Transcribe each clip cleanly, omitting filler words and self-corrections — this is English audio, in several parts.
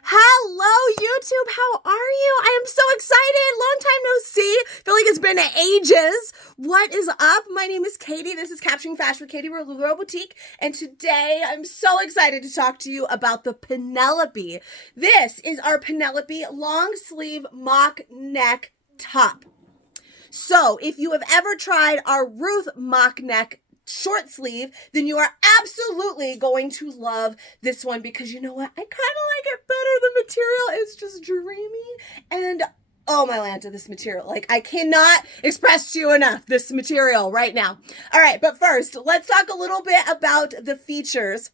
Hello, YouTube. How are you? I am so excited. Long time no see. Feel like it's been ages. What is up? My name is Katie. This is Capturing Fashion with Katie. We're Lulu Boutique, and today I'm so excited to talk to you about the Penelope. This is our Penelope long sleeve mock neck top. So, if you have ever tried our Ruth mock neck short sleeve, then you are absolutely going to love this one because you know what? I kind of like it better. The material is just dreamy and oh my Lanta, this material. Like I cannot express to you enough this material right now. All right, but first, let's talk a little bit about the features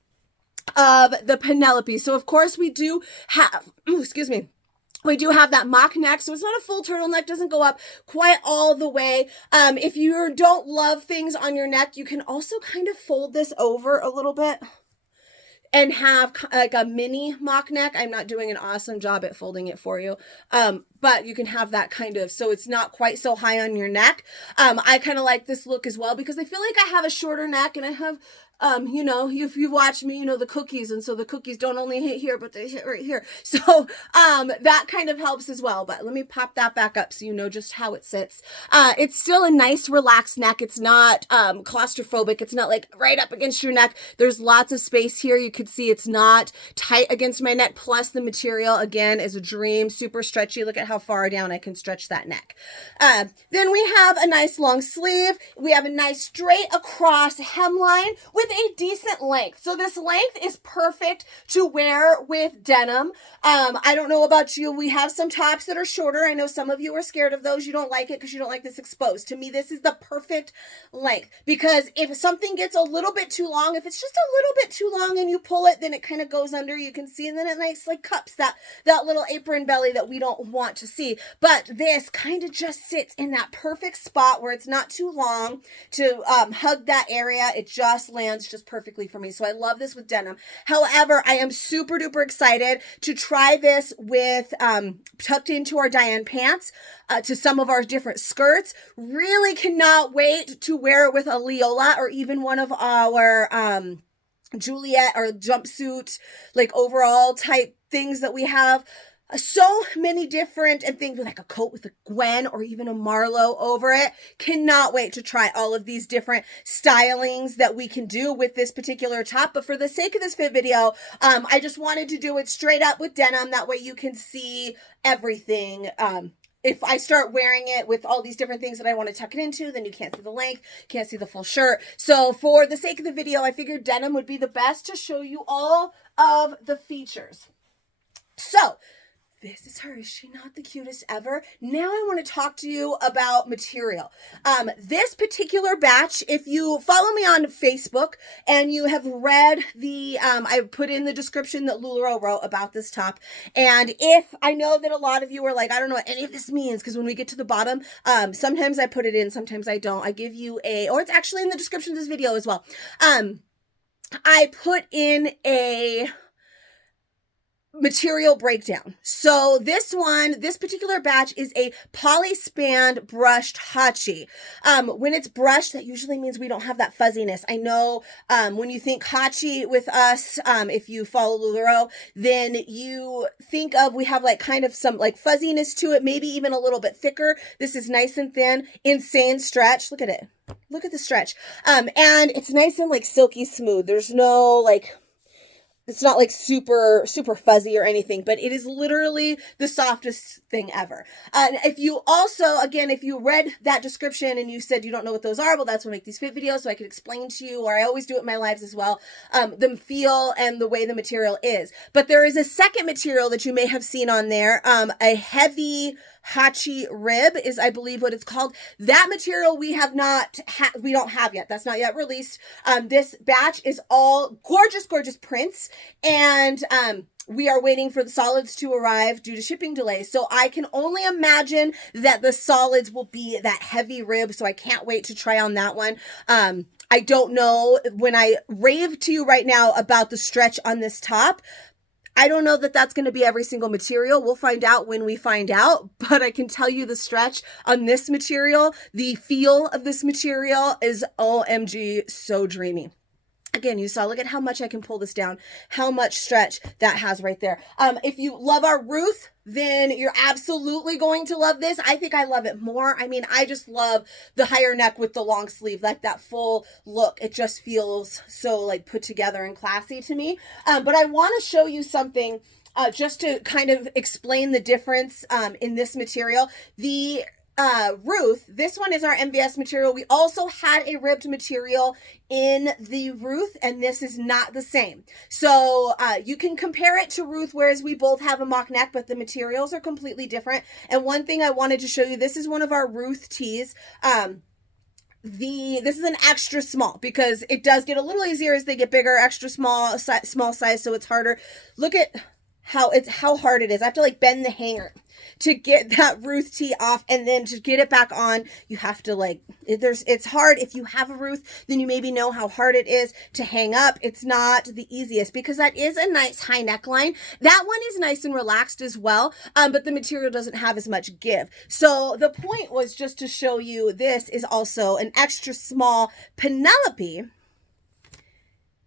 of the Penelope. So of course we do have, excuse me, we do have that mock neck, so it's not a full turtleneck, doesn't go up quite all the way. If you don't love things on your neck, you can also kind of fold this over a little bit and have like a mini mock neck. I'm not doing an awesome job at folding it for you. But you can have that kind of, so it's not quite so high on your neck. I kind of like this look as well because I feel like I have a shorter neck and I have, you know, if you watch me, you know, the cookies. And so the cookies don't only hit here, but they hit right here. So, that kind of helps as well. But let me pop that back up so you know just how it sits. It's still a nice relaxed neck. It's not, claustrophobic. It's not like right up against your neck. There's lots of space here. You could see it's not tight against my neck. Plus the material again is a dream, super stretchy. Look at how far down I can stretch that neck. Then we have a nice long sleeve. We have a nice straight across hemline with a decent length. So this length is perfect to wear with denim. I don't know about you. We have some tops that are shorter. I know some of you are scared of those. You don't like it because you don't like this exposed. To me, this is the perfect length because if something gets a little bit too long, if it's just a little bit too long and you pull it, then it kind of goes under, you can see, and then it nicely cups that little apron belly that we don't want to see. But this kind of just sits in that perfect spot where it's not too long to hug that area. It just lands just perfectly for me. So I love this with denim. However, I am super duper excited to try this with tucked into our Diane pants, to some of our different skirts. Really cannot wait to wear it with a Leola or even one of our Juliet or jumpsuit, like overall type things that we have. So many different and things with like a coat with a Gwen or even a Marlowe over it. Cannot wait to try all of these different stylings that we can do with this particular top. But for the sake of this fit video, I just wanted to do it straight up with denim. That way you can see everything. If I start wearing it with all these different things that I want to tuck it into, then you can't see the length, can't see the full shirt. So for the sake of the video, I figured denim would be the best to show you all of the features. So this is her. Is she not the cutest ever? Now I want to talk to you about material. This particular batch, if you follow me on Facebook and you have read the, I put in the description that Lulu wrote about this top. And if I know that a lot of you are like, I don't know what any of this means, because when we get to the bottom, sometimes I put it in, sometimes I don't. I give you or it's actually in the description of this video as well. I put in a material breakdown. So this particular batch is a Polyspand brushed Hacci. When it's brushed, that usually means we don't have that fuzziness. I know when you think Hacci with us, if you follow Lulu, then you think of, we have like kind of some like fuzziness to it, maybe even a little bit thicker. This is nice and thin, insane stretch. Look at it. Look at the stretch. And it's nice and like silky smooth. There's no like, it's not like super, super fuzzy or anything, but it is literally the softest thing ever. And if you also, again, if you read that description and you said you don't know what those are, well, that's what I make these fit videos so I can explain to you, or I always do it in my lives as well, the feel and the way the material is. But there is a second material that you may have seen on there, a heavy Hacci rib is, I believe, what it's called. That material we have not, we don't have yet. That's not yet released. This batch is all gorgeous, gorgeous prints. And we are waiting for the solids to arrive due to shipping delays. So I can only imagine that the solids will be that heavy rib. So I can't wait to try on that one. I don't know, when I rave to you right now about the stretch on this top, I don't know that that's going to be every single material. We'll find out when we find out, but I can tell you the stretch on this material, the feel of this material is OMG so dreamy. Again, you saw, look at how much I can pull this down, how much stretch that has right there. If you love our Ruth, then you're absolutely going to love this. I think I love it more. I mean, I just love the higher neck with the long sleeve, like that full look. It just feels so like put together and classy to me. But I want to show you something just to kind of explain the difference in this material. The Ruth, this one is our MVS material. We also had a ribbed material in the Ruth, and this is not the same. So you can compare it to Ruth, whereas we both have a mock neck, but the materials are completely different. And one thing I wanted to show you, this is one of our Ruth tees. This is an extra small because it does get a little easier as they get bigger, extra small size, so it's harder. Look at how hard it is. I have to like bend the hanger to get that Ruth tee off, and then to get it back on, you have to like, it's hard. If you have a Ruth, then you maybe know how hard it is to hang up. It's not the easiest because that is a nice high neckline. That one is nice and relaxed as well, but the material doesn't have as much give. So the point was just to show you this is also an extra small Penelope,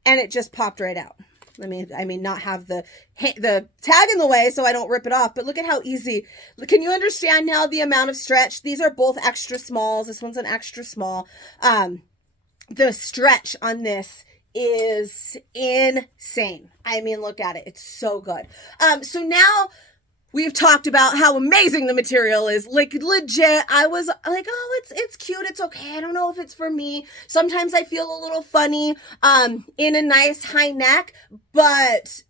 and it just popped right out. I mean, not have the tag in the way so I don't rip it off, but look at how easy. Can you understand now the amount of stretch? These are both extra smalls. This one's an extra small. The stretch on this is insane. I mean, look at it. It's so good. So now we've talked about how amazing the material is. Like legit, I was like, oh, it's cute. It's okay. I don't know if it's for me. Sometimes I feel a little funny in a nice high neck, but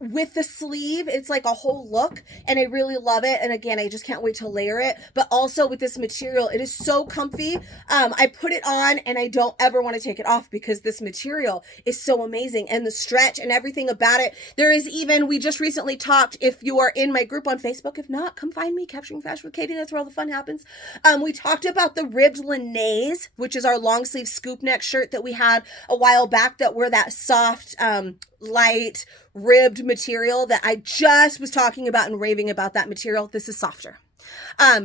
with the sleeve, it's like a whole look, and I really love it. And again, I just can't wait to layer it. But also with this material, it is so comfy. I put it on and I don't ever want to take it off because this material is so amazing, and the stretch and everything about it. There is even, we just recently talked, if you are in my group on Facebook, if not, come find me, Capturing Fashion with Katie. That's where all the fun happens. We talked about the ribbed linaise, which is our long sleeve scoop neck shirt that we had a while back that were that soft, light ribbed material that I just was talking about and raving about that material. This is softer.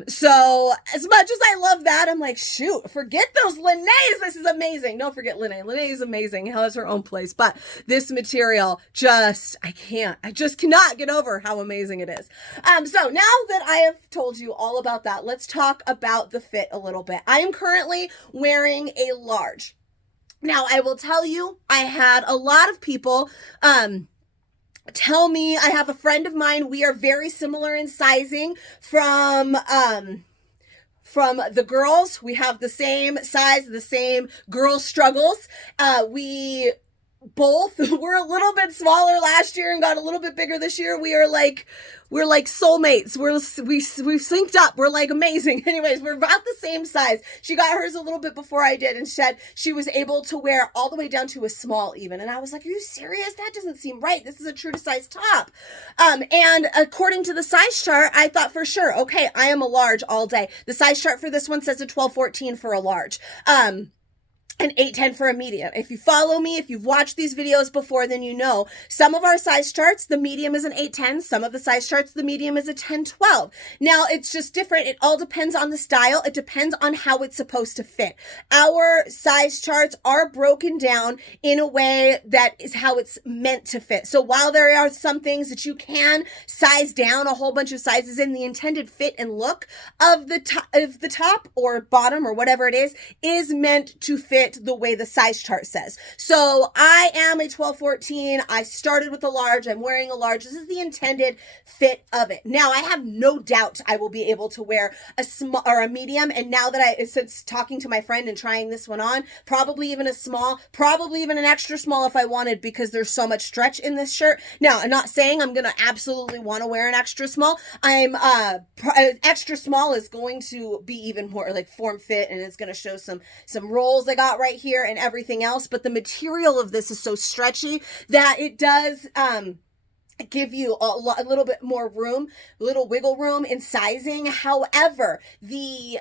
So as much as I love that, I'm like, shoot, forget those linaise. This is amazing. Don't forget linaise. Linaise is amazing. It has her own place, but this material I just cannot get over how amazing it is. So now that I have told you all about that, let's talk about the fit a little bit. I am currently wearing a large. Now, I will tell you, I had a lot of people tell me, I have a friend of mine, we are very similar in sizing from the girls. We have the same size, the same girl struggles. We both were a little bit smaller last year and got a little bit bigger this year. We're like soulmates. We've synced up. We're like amazing. Anyways, we're about the same size. She got hers a little bit before I did, and said she was able to wear all the way down to a small even. And I was like, are you serious? That doesn't seem right. This is a true to size top. And according to the size chart, I thought for sure, okay, I am a large all day. The size chart for this one says a 12-14 for a large. An 8-10 for a medium. If you follow me, if you've watched these videos before, then you know some of our size charts, the medium is an 8-10. Some of the size charts, the medium is a 10-12. Now, it's just different. It all depends on the style. It depends on how it's supposed to fit. Our size charts are broken down in a way that is how it's meant to fit. So while there are some things that you can size down a whole bunch of sizes in, the intended fit and look of the top or bottom or whatever it is meant to fit the way the size chart says. So I am a 12-14. I started with a large. I'm wearing a large. This is the intended fit of it. Now I have no doubt I will be able to wear a small or a medium. And now that since talking to my friend and trying this one on, probably even a small, probably even an extra small if I wanted, because there's so much stretch in this shirt. Now, I'm not saying I'm going to absolutely want to wear an extra small. Extra small is going to be even more like form fit, and it's going to show some rolls I got right here and everything else. But the material of this is so stretchy that it does give you a little bit more room, little wiggle room in sizing. However, the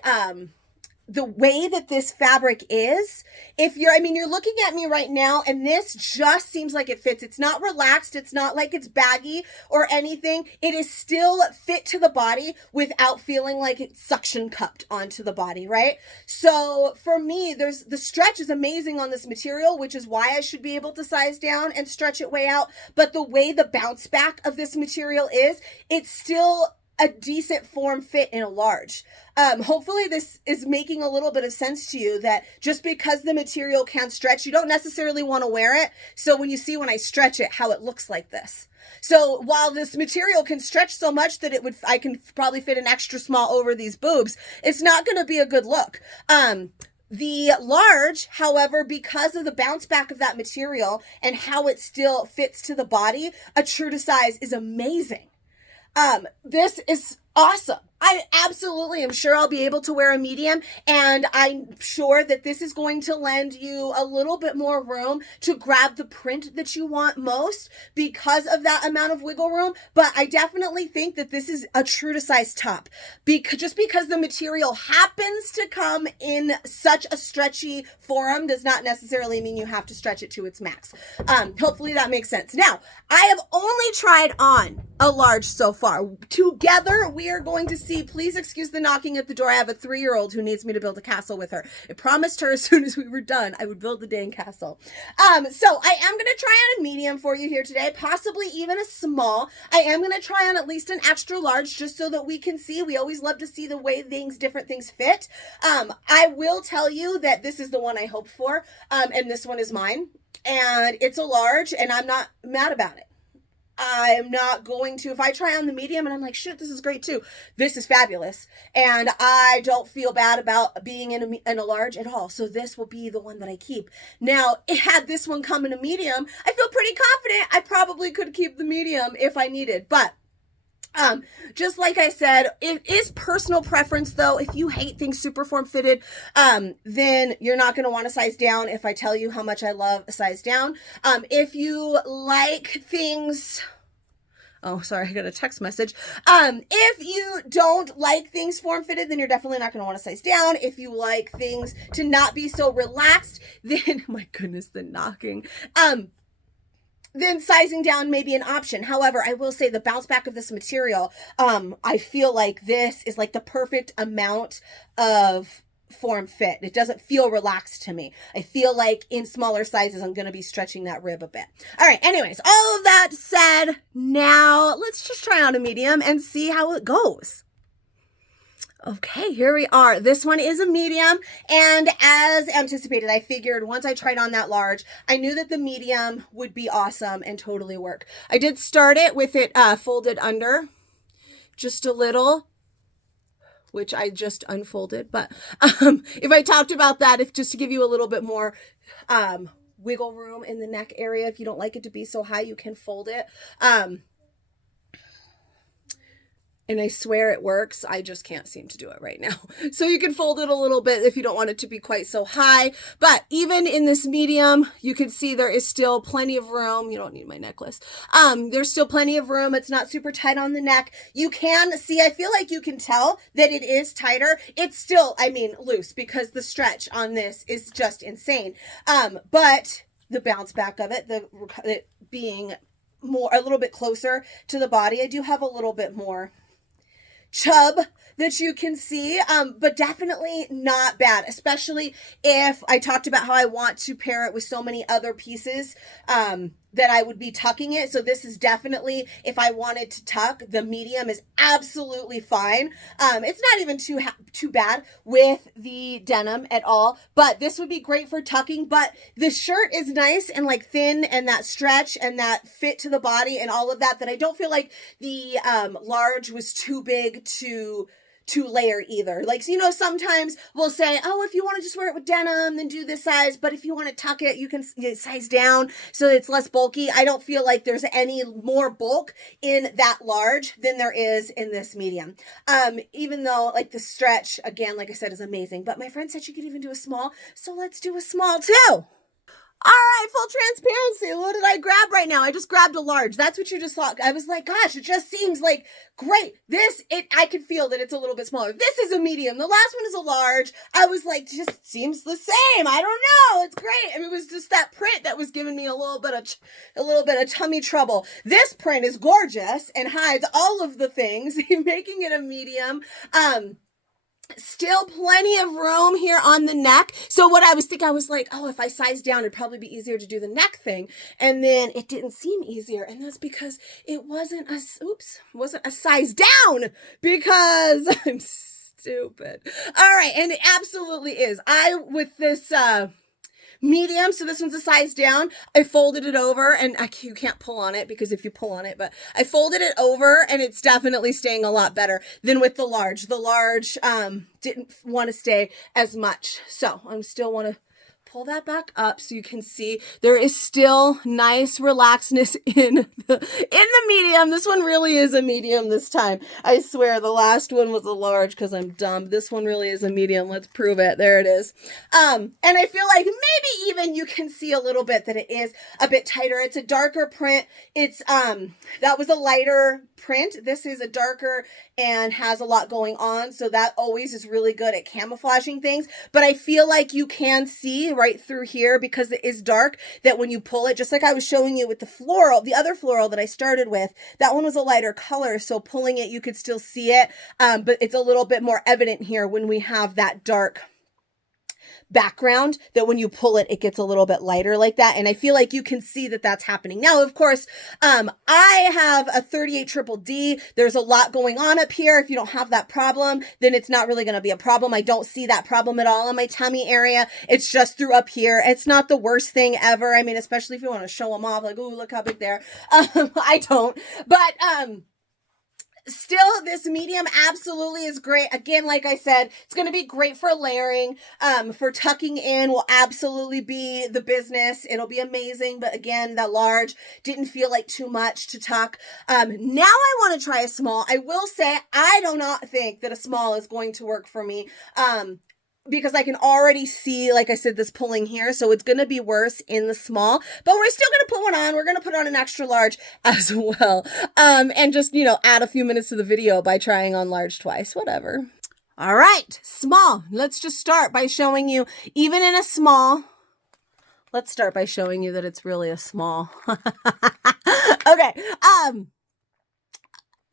the way that this fabric is, if you're, I mean, you're looking at me right now and this just seems like it fits. It's not relaxed. It's not like it's baggy or anything. It is still fit to the body without feeling like it's suction cupped onto the body, right? So for me, the stretch is amazing on this material, which is why I should be able to size down and stretch it way out. But the way the bounce back of this material is, it's still a decent form fit in a large. Hopefully this is making a little bit of sense to you, that just because the material can stretch, you don't necessarily want to wear it. So when I stretch it, how it looks like this. So while this material can stretch so much that I can probably fit an extra small over these boobs, it's not going to be a good look. The large, however, because of the bounce back of that material and how it still fits to the body, a true to size is amazing. This is awesome. I absolutely am sure I'll be able to wear a medium, and I'm sure that this is going to lend you a little bit more room to grab the print that you want most because of that amount of wiggle room. But I definitely think that this is a true to size top, just because the material happens to come in such a stretchy form does not necessarily mean you have to stretch it to its max. Hopefully that makes sense. Now, I have only tried on a large so far. Together, we are going to see, please excuse the knocking at the door. I have a 3-year-old who needs me to build a castle with her. I promised her as soon as we were done, I would build the dang castle. So I am going to try on a medium for you here today, possibly even a small. I am going to try on at least an extra large just so that we can see. We always love to see the way different things fit. I will tell you that this is the one I hoped for, and this one is mine, and it's a large, and I'm not mad about it. I'm not going to, if I try on the medium and I'm like, shit, this is great too, this is fabulous, and I don't feel bad about being in a large at all. So this will be the one that I keep. Now, had this one come in a medium, I feel pretty confident I probably could keep the medium if I needed. But just like I said, it is personal preference though. If you hate things super form fitted, then you're not going to want to size down if I tell you how much I love a size down. If you like things, oh, sorry, I got a text message. If you don't like things form fitted, then you're definitely not going to want to size down. If you like things to not be so relaxed, then, my goodness, the knocking, then sizing down may be an option. However, I will say the bounce back of this material, I feel like this is like the perfect amount of form fit. It doesn't feel relaxed to me. I feel like in smaller sizes, I'm going to be stretching that rib a bit. All right. Anyways, all of that said, now let's just try on a medium and see how it goes. Okay, here we are. This one is a medium, and as anticipated, I figured once I tried on that large, I knew that the medium would be awesome and totally work. I did start it with it folded under just a little, which I just unfolded, but if I talked about that, if just to give you a little bit more wiggle room in the neck area, if you don't like it to be so high, you can fold it. And I swear it works. I just can't seem to do it right now. So you can fold it a little bit if you don't want it to be quite so high. But even in this medium, you can see there is still plenty of room. You don't need my necklace. There's still plenty of room. It's not super tight on the neck. You can see, I feel like you can tell that it is tighter. It's still, I mean, loose because the stretch on this is just insane. But the bounce back of it, it being a little bit closer to the body, I do have a little bit more chub that you can see, but definitely not bad, especially if I talked about how I want to pair it with so many other pieces that I would be tucking it. So this is definitely, if I wanted to tuck, the medium is absolutely fine. It's not even too bad with the denim at all, but this would be great for tucking. But the shirt is nice and like thin, and that stretch and that fit to the body and all of that I don't feel like the large was too big to layer either. Like, you know, sometimes we'll say, oh, if you want to just wear it with denim, then do this size. But if you want to tuck it, you can size down so it's less bulky. I don't feel like there's any more bulk in that large than there is in this medium. Even though like the stretch, again, like I said, is amazing. But my friend said she could even do a small. So let's do a small too. All right, full transparency. What did I grab right now? I just grabbed a large. That's what you just saw. I was like, gosh, it just seems like great. I could feel that it's a little bit smaller. This is a medium. The last one is a large. I was like, just seems the same. I don't know. It's great. And it was just that print that was giving me a little bit of tummy trouble. This print is gorgeous and hides all of the things, making it a medium. Still plenty of room here on the neck. So what I was thinking, I was like, oh, if I size down, it'd probably be easier to do the neck thing. And then it didn't seem easier. And that's because it wasn't a size down, because I'm stupid. All right. And it absolutely is. With this, medium, so this one's a size down. I folded it over, and you can't pull on it because if you pull on it, but I folded it over, and it's definitely staying a lot better than with the large. The large didn't want to stay as much, so I still want to pull that back up so you can see there is still nice relaxedness in the medium. This one really is a medium this time. I swear the last one was a large because I'm dumb. This one really is a medium. Let's prove it. There it is. And I feel like maybe even you can see a little bit that it is a bit tighter. It's a darker print. It's that was a lighter print. This is a darker and has a lot going on, so that always is really good at camouflaging things. But I feel like you can see right through here, because it is dark, that when you pull it, just like I was showing you with the other floral that I started with, that one was a lighter color, so pulling it you could still see it, but it's a little bit more evident here when we have that dark background, that when you pull it, it gets a little bit lighter like that. And I feel like you can see that that's happening. Now, of course, I have a 38 triple D. There's a lot going on up here. If you don't have that problem, then it's not really going to be a problem. I don't see that problem at all in my tummy area. It's just through up here. It's not the worst thing ever. I mean, especially if you want to show them off, like, oh, look how big they are. I don't, but, still, this medium absolutely is great. Again, like I said, it's going to be great for layering. For tucking in will absolutely be the business. It'll be amazing. But again, that large didn't feel like too much to tuck. Now I want to try a small. I will say I do not think that a small is going to work for me. Because I can already see, like I said, this pulling here. So it's going to be worse in the small, but we're still going to put one on. We're going to put on an extra large as well. And just, add a few minutes to the video by trying on large twice, whatever. All right, small. Let's just start by showing you, even in a small, let's start by showing you that it's really a small. Okay.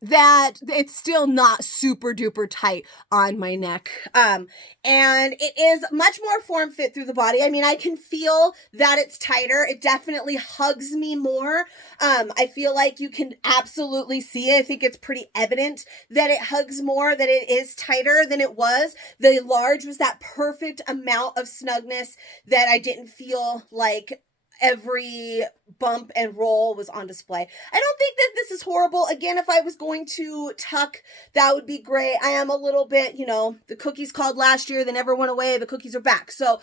That it's still not super duper tight on my neck. And it is much more form fit through the body. I mean, I can feel that it's tighter. It definitely hugs me more. I feel like you can absolutely see it. I think it's pretty evident that it hugs more, that it is tighter than it was. The large was that perfect amount of snugness that I didn't feel like every bump and roll was on display. I don't think that this is horrible. Again, if I was going to tuck, that would be great. I am a little bit, the cookies called last year, they never went away. The cookies are back. So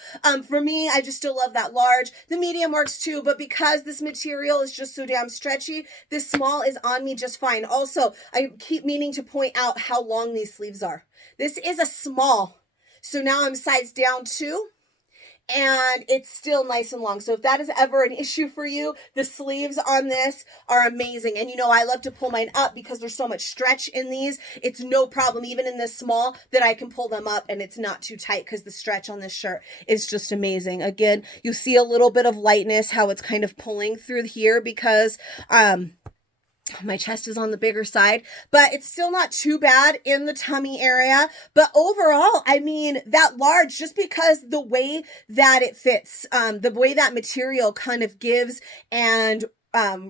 for me, I just still love that large. The medium works too, but because this material is just so damn stretchy, this small is on me just fine. Also, I keep meaning to point out how long these sleeves are. This is a small. So now I'm sized down too. And it's still nice and long. So if that is ever an issue for you, the sleeves on this are amazing. And I love to pull mine up because there's so much stretch in these. It's no problem, even in this small, that I can pull them up and it's not too tight because the stretch on this shirt is just amazing. Again, you see a little bit of lightness, how it's kind of pulling through here because, my chest is on the bigger side, but it's still not too bad in the tummy area. But overall, I mean, that large, just because the way that it fits, the way that material kind of gives and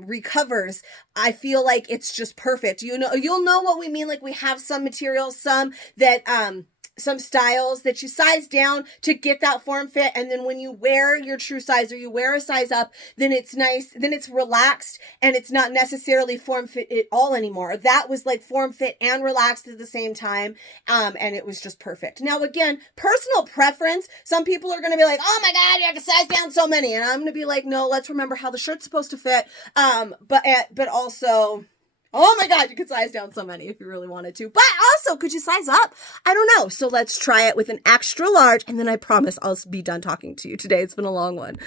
recovers, I feel like it's just perfect. You'll know what we mean. Like, we have some materials, some that, some styles that you size down to get that form fit. And then when you wear your true size or you wear a size up, then it's nice. Then it's relaxed and it's not necessarily form fit at all anymore. That was like form fit and relaxed at the same time. And it was just perfect. Now, again, personal preference. Some people are going to be like, oh my God, you have to size down so many. And I'm going to be like, no, let's remember how the shirt's supposed to fit. But also, oh my God, you could size down so many if you really wanted to. But also, could you size up? I don't know. So let's try it with an extra large. And then I promise I'll be done talking to you today. It's been a long one.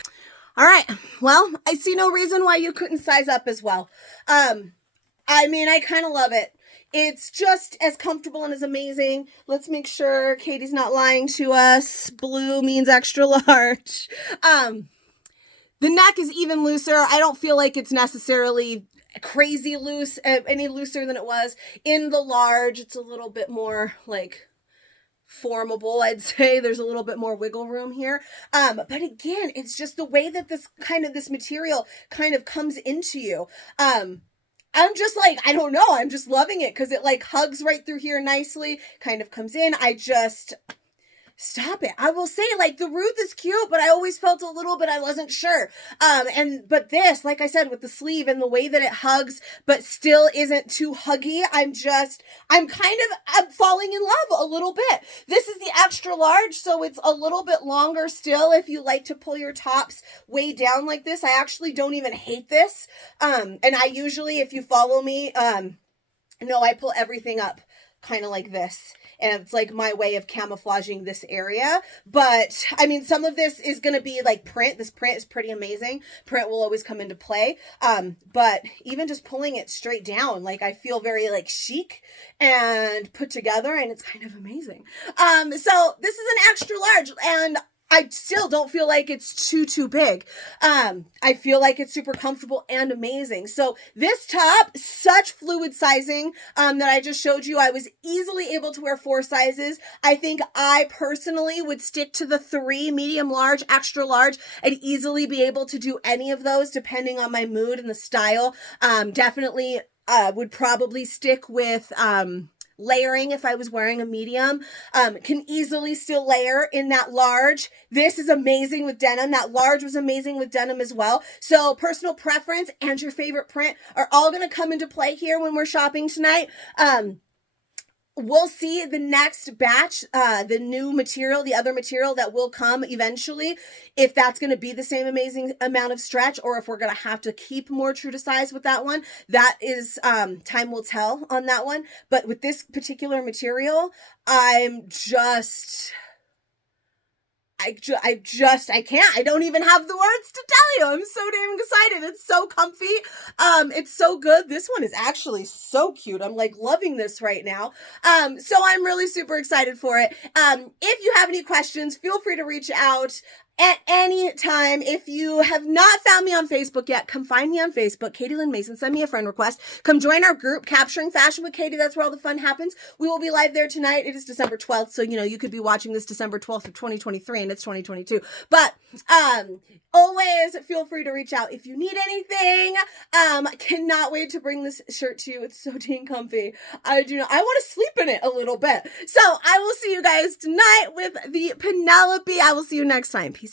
All right. Well, I see no reason why you couldn't size up as well. I mean, I kind of love it. It's just as comfortable and as amazing. Let's make sure Katie's not lying to us. Blue means extra large. The neck is even looser. I don't feel like it's necessarily crazy loose, any looser than it was. In the large, it's a little bit more like formable, I'd say. There's a little bit more wiggle room here. But again, it's just the way that this material kind of comes into you. I'm just like, I don't know. I'm just loving it because it like hugs right through here nicely, kind of comes in. Stop it. I will say, like, the Ruth is cute, but I always felt a little bit, I wasn't sure. But this, like I said, with the sleeve and the way that it hugs, but still isn't too huggy, I'm falling in love a little bit. This is the extra large, so it's a little bit longer still if you like to pull your tops way down like this. I actually don't even hate this. And I usually, if you follow me, no, I pull everything up kind of like this. And it's like my way of camouflaging this area. But I mean, some of this is going to be like print. This print is pretty amazing. Print will always come into play. But even just pulling it straight down, like I feel very like chic and put together, and it's kind of amazing. So this is an extra large, and I still don't feel like it's too big. I feel like it's super comfortable and amazing. So this top, such fluid sizing that I just showed you. I was easily able to wear 4 sizes. I think I personally would stick to the 3, medium, large, extra large. I'd easily be able to do any of those depending on my mood and the style. Definitely would probably stick with layering if I was wearing a medium. Can easily still layer in that large. This is amazing with denim. That large was amazing with denim as well. So personal preference and your favorite print are all going to come into play here when we're shopping tonight. We'll see the next batch, the new material, the other material that will come eventually, if that's going to be the same amazing amount of stretch or if we're going to have to keep more true to size with that one. That is, time will tell on that one. But with this particular material, I can't. I don't even have the words to tell you. I'm so damn excited. It's so comfy. It's so good. This one is actually so cute. I'm like loving this right now. So I'm really super excited for it. If you have any questions, feel free to reach out at any time. If you have not found me on Facebook yet, come find me on Facebook, Katie Lynn Mason. Send me a friend request. Come join our group, Capturing Fashion with Katie. That's where all the fun happens. We will be live there tonight. It is December 12th, so you could be watching this December 12th of 2023, and it's 2022. But always feel free to reach out if you need anything. Cannot wait to bring this shirt to you. It's so dang comfy. I want to sleep in it a little bit. So I will see you guys tonight with the Penelope. I will see you next time. Peace.